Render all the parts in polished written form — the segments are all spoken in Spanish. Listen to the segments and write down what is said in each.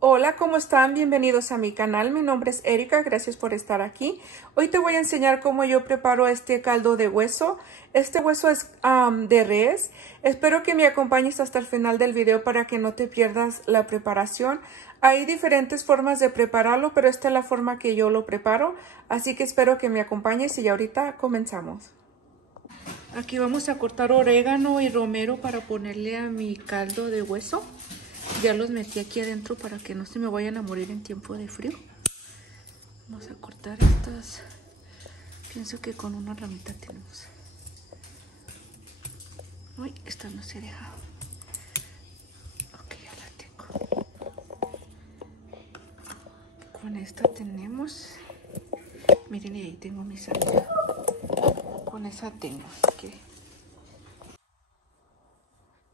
Hola, ¿cómo están? Bienvenidos a mi canal. Mi nombre es Erika, gracias por estar aquí. Hoy te voy a enseñar cómo yo preparo este caldo de hueso. Este hueso es de res. Espero que me acompañes hasta el final del video para que no te pierdas la preparación. Hay diferentes formas de prepararlo, pero esta es la forma que yo lo preparo. Así que espero que me acompañes y ahorita comenzamos. Aquí vamos a cortar orégano y romero para ponerle a mi caldo de hueso. Ya los metí aquí adentro para que no se me vayan a morir en tiempo de frío. Vamos a cortar estas. Pienso que con una ramita tenemos. Uy, esta no se deja. Ok, ya la tengo. Con esta tenemos. Miren, y ahí tengo mi salida. Con esa tengo. Okay.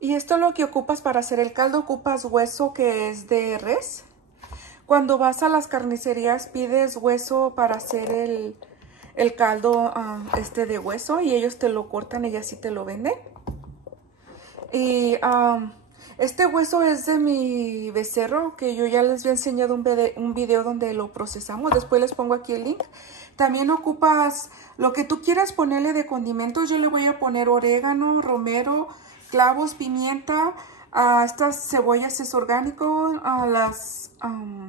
Y esto es lo que ocupas para hacer el caldo. Ocupas hueso que es de res. Cuando vas a las carnicerías pides hueso para hacer el caldo de hueso y ellos te lo cortan y así te lo venden. Y este hueso es de mi becerro que yo ya les había enseñado un video donde lo procesamos. Después les pongo aquí el link. También ocupas lo que tú quieras ponerle de condimentos. Yo le voy a poner orégano, romero, clavos, pimienta. Estas cebollas es orgánico, las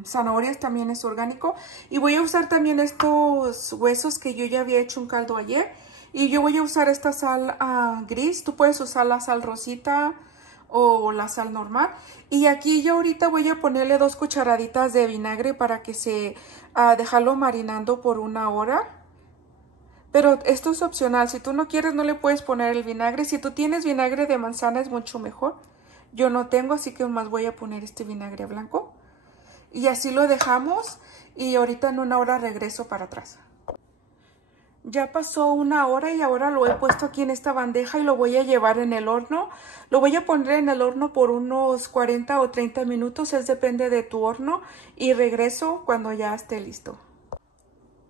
zanahorias también es orgánico. Y voy a usar también estos huesos que yo ya había hecho un caldo ayer. Y yo voy a usar esta sal gris. Tú puedes usar la sal rosita o la sal normal. Y aquí yo ahorita voy a ponerle 2 cucharaditas de vinagre para que dejarlo marinando por 1 hora. Pero esto es opcional. Si tú no quieres, no le puedes poner el vinagre. Si tú tienes vinagre de manzana es mucho mejor. Yo no tengo, así que más voy a poner este vinagre blanco. Y así lo dejamos y ahorita en 1 hora regreso para atrás. Ya pasó 1 hora y ahora lo he puesto aquí en esta bandeja y lo voy a llevar en el horno. Lo voy a poner en el horno por unos 40 o 30 minutos, depende de tu horno. Y regreso cuando ya esté listo.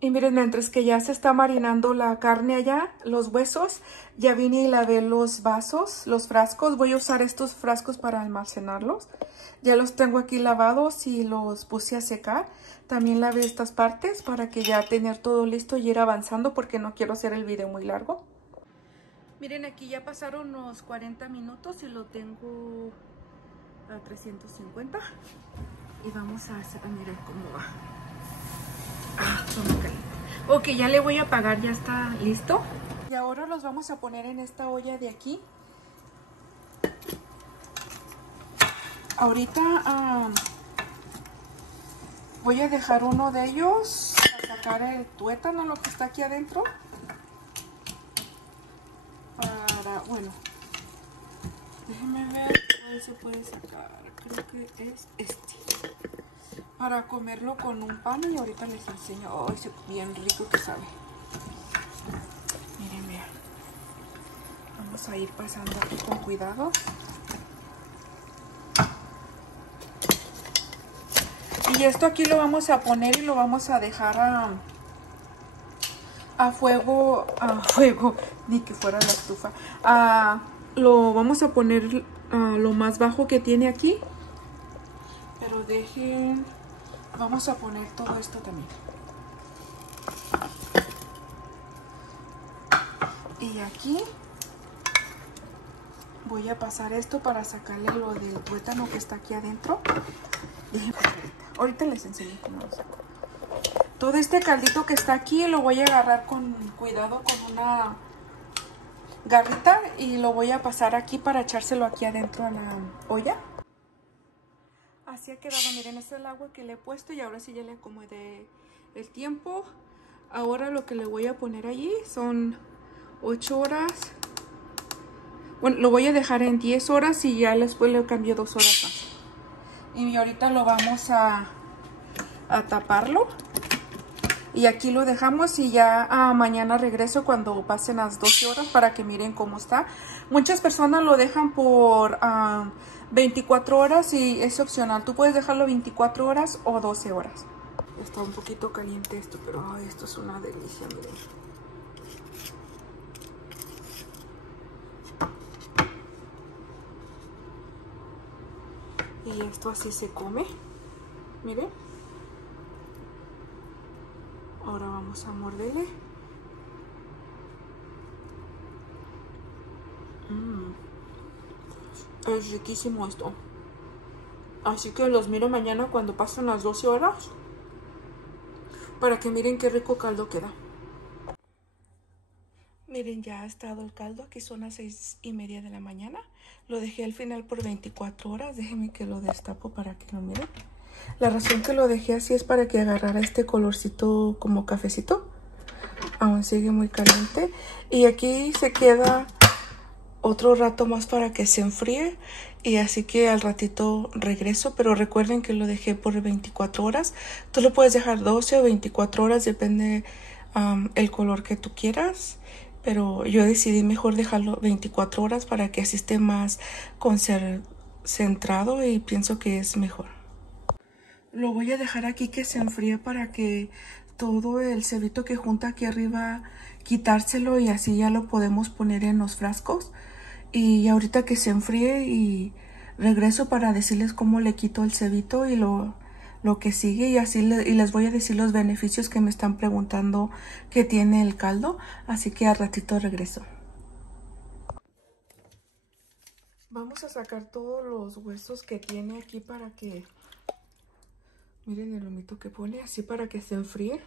Y miren, mientras que ya se está marinando la carne allá, los huesos, ya vine y lavé los vasos, los frascos. Voy a usar estos frascos para almacenarlos. Ya los tengo aquí lavados y los puse a secar. También lavé estas partes para que ya tener todo listo y ir avanzando porque no quiero hacer el video muy largo. Miren, aquí ya pasaron unos 40 minutos y lo tengo a 350. Y vamos a mirar cómo va. Ok, ya le voy a apagar, ya está listo. Y ahora los vamos a poner en esta olla de aquí. Ahorita voy a dejar uno de ellos a sacar el tuétano, lo que está aquí adentro. Bueno, déjenme ver cuál se puede sacar. Creo que es este. Para comerlo con un pan y ahorita les enseño. ¡Ay, bien rico que sabe! Miren, vean. Vamos a ir pasando aquí con cuidado. Y esto aquí lo vamos a poner y lo vamos a dejar a fuego, ni que fuera la estufa. Lo vamos a poner lo más bajo que tiene aquí. Pero dejen, vamos a poner todo esto también. Y aquí voy a pasar esto para sacarle lo del tuétano que está aquí adentro. Ahorita les enseño cómo lo saco. Todo este caldito que está aquí lo voy a agarrar con cuidado con una garrita y lo voy a pasar aquí para echárselo aquí adentro a la olla. Así ha quedado, miren, este es el agua que le he puesto y ahora sí ya le acomodé el tiempo. Ahora lo que le voy a poner allí son 8 horas. Bueno, lo voy a dejar en 10 horas y ya después le cambio 2 horas más. Y ahorita lo vamos a taparlo. Y aquí lo dejamos y ya mañana regreso cuando pasen las 12 horas para que miren cómo está. Muchas personas lo dejan por 24 horas y es opcional. Tú puedes dejarlo 24 horas o 12 horas. Está un poquito caliente esto, pero esto es una delicia, miren. Y esto así se come. Miren. Ahora vamos a morderle. Es riquísimo esto. Así que los miro mañana cuando pasen las 12 horas. Para que miren qué rico caldo queda. Miren, ya ha estado el caldo. Aquí son las 6:30 de la mañana. Lo dejé al final por 24 horas. Déjenme que lo destapo para que lo miren. La razón que lo dejé así es para que agarrara este colorcito como cafecito. Aún sigue muy caliente. Y aquí se queda otro rato más para que se enfríe. Y así que al ratito regreso. Pero recuerden que lo dejé por 24 horas. Tú lo puedes dejar 12 o 24 horas. Depende el color que tú quieras. Pero yo decidí mejor dejarlo 24 horas para que así esté más concentrado. Y pienso que es mejor. Lo voy a dejar aquí que se enfríe para que todo el cebito que junta aquí arriba quitárselo y así ya lo podemos poner en los frascos. Y ahorita que se enfríe y regreso para decirles cómo le quito el cebito y lo que sigue y así les voy a decir los beneficios que me están preguntando que tiene el caldo. Así que al ratito regreso. Vamos a sacar todos los huesos que tiene aquí para que... Miren el humito que pone, así para que se enfríe.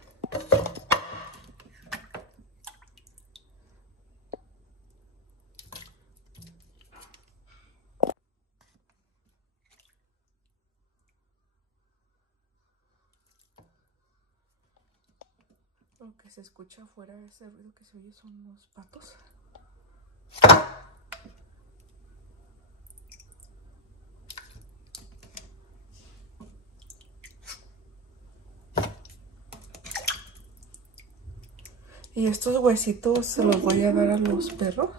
Lo que se escucha afuera, ese ruido que se oye son los patos. Y estos huesitos se los voy a dar a los perros.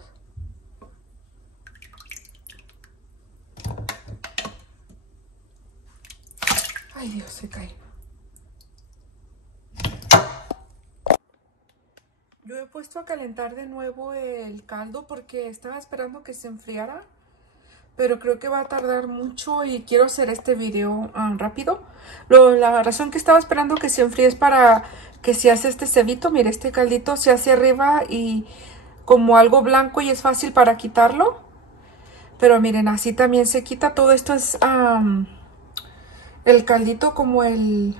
Ay, Dios, se cae. Yo he puesto a calentar de nuevo el caldo porque estaba esperando que se enfriara. Pero creo que va a tardar mucho y quiero hacer este video rápido. La razón que estaba esperando que se enfríe es para que se hace este cebito. Mire, este caldito se hace arriba y como algo blanco y es fácil para quitarlo. Pero miren, así también se quita. Todo esto es el caldito como el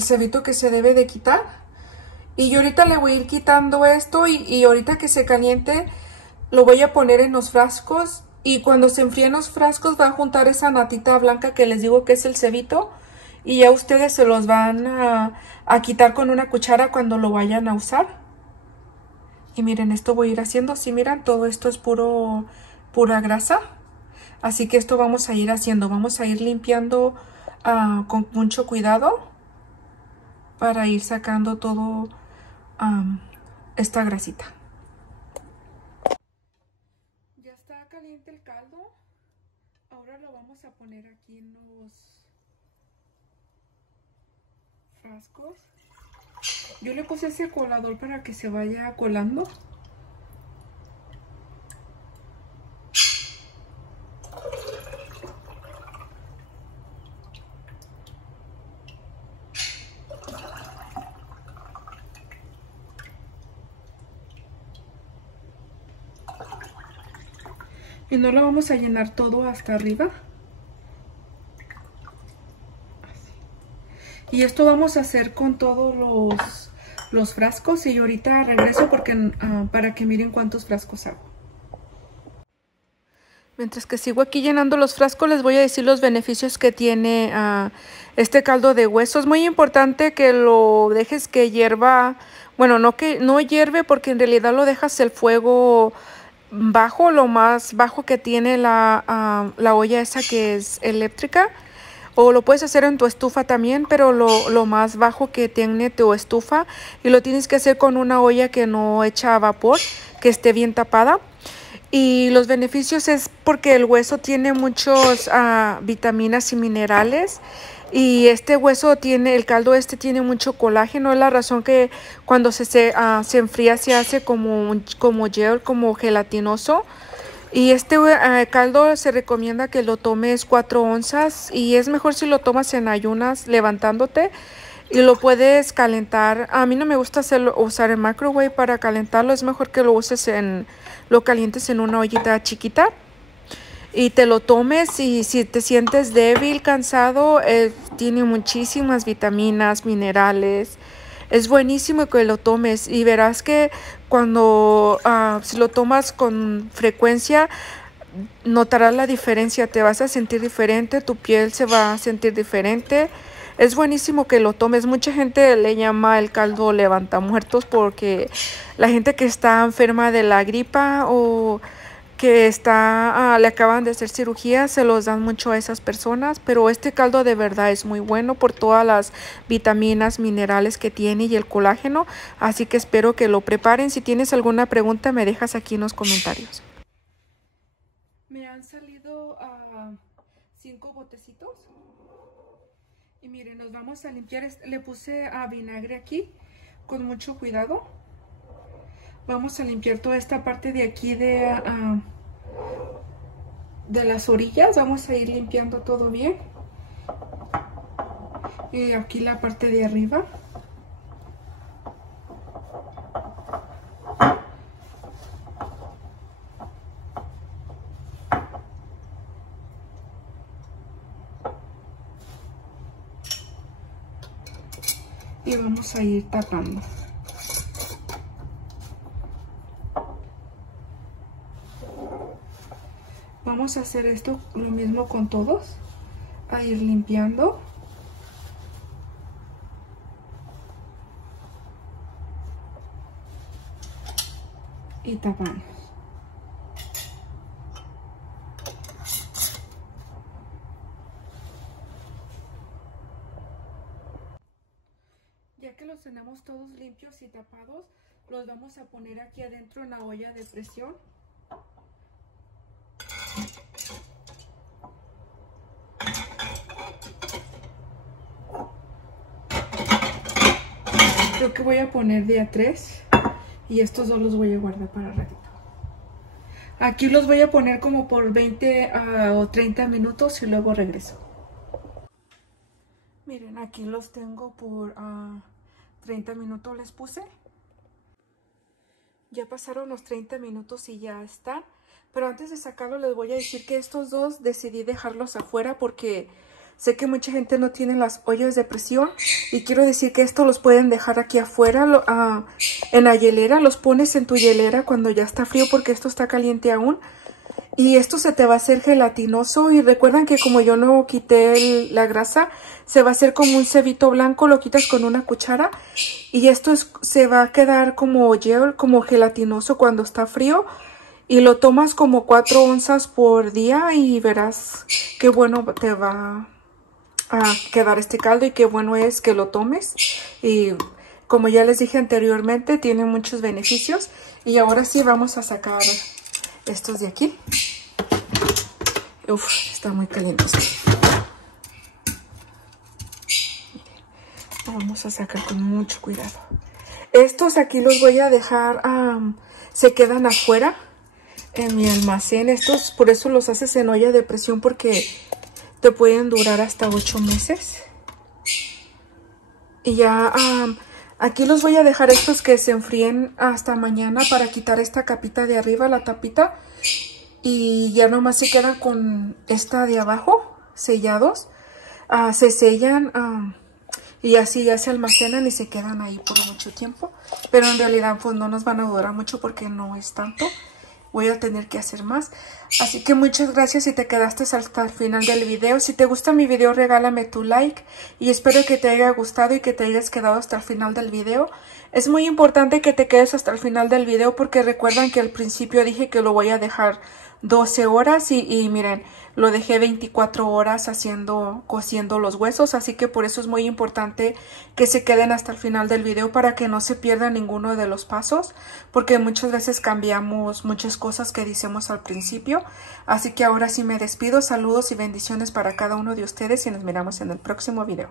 cebito que se debe de quitar. Y yo ahorita le voy a ir quitando esto y ahorita que se caliente lo voy a poner en los frascos. Y cuando se enfríen los frascos va a juntar esa natita blanca que les digo que es el cebito. Y ya ustedes se los van a quitar con una cuchara cuando lo vayan a usar. Y miren, esto voy a ir haciendo. Si miran, todo esto es pura grasa. Así que esto vamos a ir haciendo. Vamos a ir limpiando con mucho cuidado. Para ir sacando todo esta grasita. Ya está caliente el caldo. Ahora lo vamos a poner aquí en los frascos. Yo le puse ese colador para que se vaya colando. Y no lo vamos a llenar todo hasta arriba. Así. Y esto vamos a hacer con todos los frascos. Y ahorita regreso porque, para que miren cuántos frascos hago. Mientras que sigo aquí llenando los frascos, les voy a decir los beneficios que tiene este caldo de hueso. Es muy importante que lo dejes que hierva. Bueno, no hierve porque en realidad lo dejas el fuego bajo, lo más bajo que tiene la olla esa que es eléctrica. O lo puedes hacer en tu estufa también, pero lo más bajo que tiene tu estufa. Y lo tienes que hacer con una olla que no echa vapor, que esté bien tapada. Y los beneficios es porque el hueso tiene muchos vitaminas y minerales. Y este hueso el caldo tiene mucho colágeno. Es la razón que cuando se enfría se hace como gel, como gelatinoso. Y este caldo se recomienda que lo tomes 4 onzas y es mejor si lo tomas en ayunas levantándote y lo puedes calentar. A mí no me gusta usar el microwave para calentarlo, es mejor que lo calientes en una ollita chiquita y te lo tomes. Y si te sientes débil, cansado, tiene muchísimas vitaminas, minerales. Es buenísimo que lo tomes y verás que cuando si lo tomas con frecuencia notarás la diferencia, te vas a sentir diferente, tu piel se va a sentir diferente. Es buenísimo que lo tomes. Mucha gente le llama el caldo levantamuertos porque la gente que está enferma de la gripa o que le acaban de hacer cirugía, se los dan mucho a esas personas, pero este caldo de verdad es muy bueno por todas las vitaminas, minerales que tiene y el colágeno, así que espero que lo preparen. Si tienes alguna pregunta, me dejas aquí en los comentarios. Me han salido 5 botecitos y miren, nos vamos a limpiar. Le puse vinagre aquí con mucho cuidado. Vamos a limpiar toda esta parte de aquí de las orillas. Vamos a ir limpiando todo bien. Y aquí la parte de arriba. Y vamos a ir tapando. Vamos a hacer esto lo mismo con todos, a ir limpiando. Y tapamos. Ya que los tenemos todos limpios y tapados, los vamos a poner aquí adentro en la olla de presión. Creo que voy a poner de a 3 y estos dos los voy a guardar para ratito. Aquí los voy a poner como por 20 o 30 minutos y luego regreso. Miren, aquí los tengo por 30 minutos les puse. Ya pasaron los 30 minutos y ya están. Pero antes de sacarlo les voy a decir que estos dos decidí dejarlos afuera porque sé que mucha gente no tiene las ollas de presión. Y quiero decir que estos los pueden dejar aquí afuera en la hielera. Los pones en tu hielera cuando ya está frío porque esto está caliente aún. Y esto se te va a hacer gelatinoso. Y recuerdan que como yo no quité la grasa, se va a hacer como un cebito blanco. Lo quitas con una cuchara. Y esto se va a quedar como gel, como gelatinoso cuando está frío. Y lo tomas como 4 onzas por día y verás qué bueno te va a quedar este caldo y qué bueno es que lo tomes. Y como ya les dije anteriormente, tiene muchos beneficios. Y ahora sí vamos a sacar estos de aquí. Uf, está muy caliente. Vamos a sacar con mucho cuidado. Estos aquí los voy a dejar, se quedan afuera en mi almacén. Estos, por eso los haces en olla de presión porque te pueden durar hasta 8 meses. Y ya aquí los voy a dejar estos que se enfríen hasta mañana para quitar esta capita de arriba, la tapita. Y ya nomás se quedan con esta de abajo, sellados. Se sellan y así ya se almacenan y se quedan ahí por mucho tiempo. Pero en realidad pues no nos van a durar mucho porque no es tanto. Voy a tener que hacer más. Así que muchas gracias si te quedaste hasta el final del video. Si te gusta mi video, regálame tu like. Y espero que te haya gustado y que te hayas quedado hasta el final del video. Es muy importante que te quedes hasta el final del video porque recuerdan que al principio dije que lo voy a dejar 12 horas y miren, lo dejé 24 horas cociendo los huesos, así que por eso es muy importante que se queden hasta el final del video para que no se pierda ninguno de los pasos, porque muchas veces cambiamos muchas cosas que decimos al principio. Así que ahora sí me despido, saludos y bendiciones para cada uno de ustedes y nos miramos en el próximo video.